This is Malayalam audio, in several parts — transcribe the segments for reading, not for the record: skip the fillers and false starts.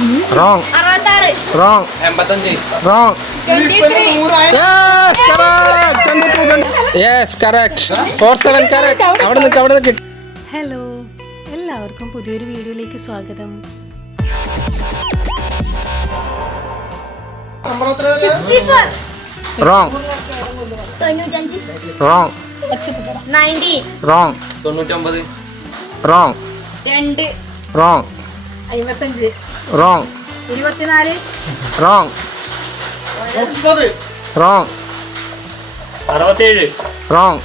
Wrong. 66. Wrong. 85. Wrong. 23. Yes, correct. 22. Yes, correct. 47 correct. അവിടെ നിൽക്ക്. ഹലോ, എല്ലാവർക്കും പുതിയൊരു വീഡിയോയിലേക്ക് സ്വാഗതം. 64. Wrong. 95. Wrong. 90. Wrong. 99. Wrong. 2. Wrong. 55. Wrong. 24. Wrong. 30. Wrong. 67. Wrong.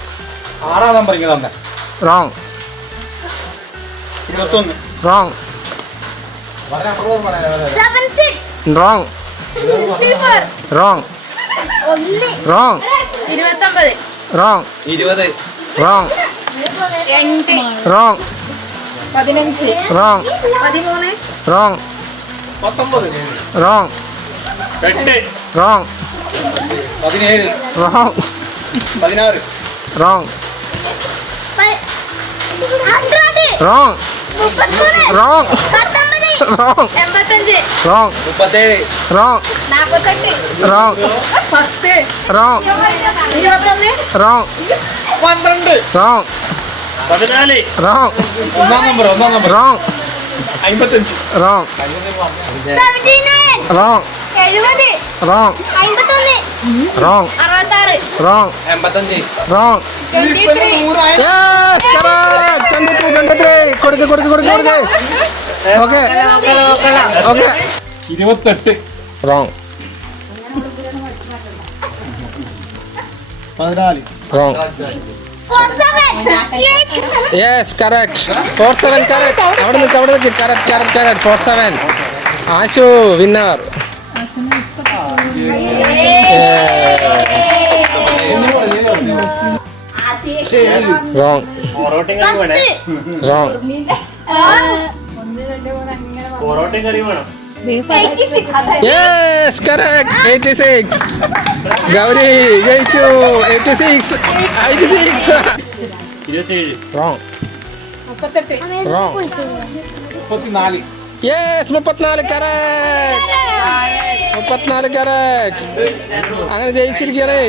6 number ഇങ്ങനെ തന്നെ. Wrong. 21. Wrong. 76. Wrong. 64. Wrong. 1. Wrong. 29. Wrong. 20. Wrong. 2. Wrong. 15. Wrong. 13. Wrong. 19. Wrong. 8. Wrong. 17. Wrong. 16. Wrong. 100. Wrong. 33. Wrong. 19. Wrong. 85. Wrong. 37. Wrong. 48. Wrong. 10. Wrong. 21. Wrong. 12. Wrong. 14. Wrong. ഒന്നാം number Wrong. 55. Wrong. 79. Wrong. 70. Wrong. 51. Wrong. 66. Wrong. 85. Wrong. 23. Yes, correct. 23. കൊടുക്ക്. Okay. Okay. 28. Wrong. 14. Wrong. 47. Yes. Yes, correct. 47 correct. അവിടെ നിൽക്ക്. Correct. 47. ആശു winner. Wrong. Wrong. 86. Yes, correct. 86. Gauri ജയിച്ചു. 86. Wrong. 38. Wrong. 34. Yes, 34 correct. 34 correct. അങ്ങനെ ജയിച്ചിരിക്കുകയാണ്.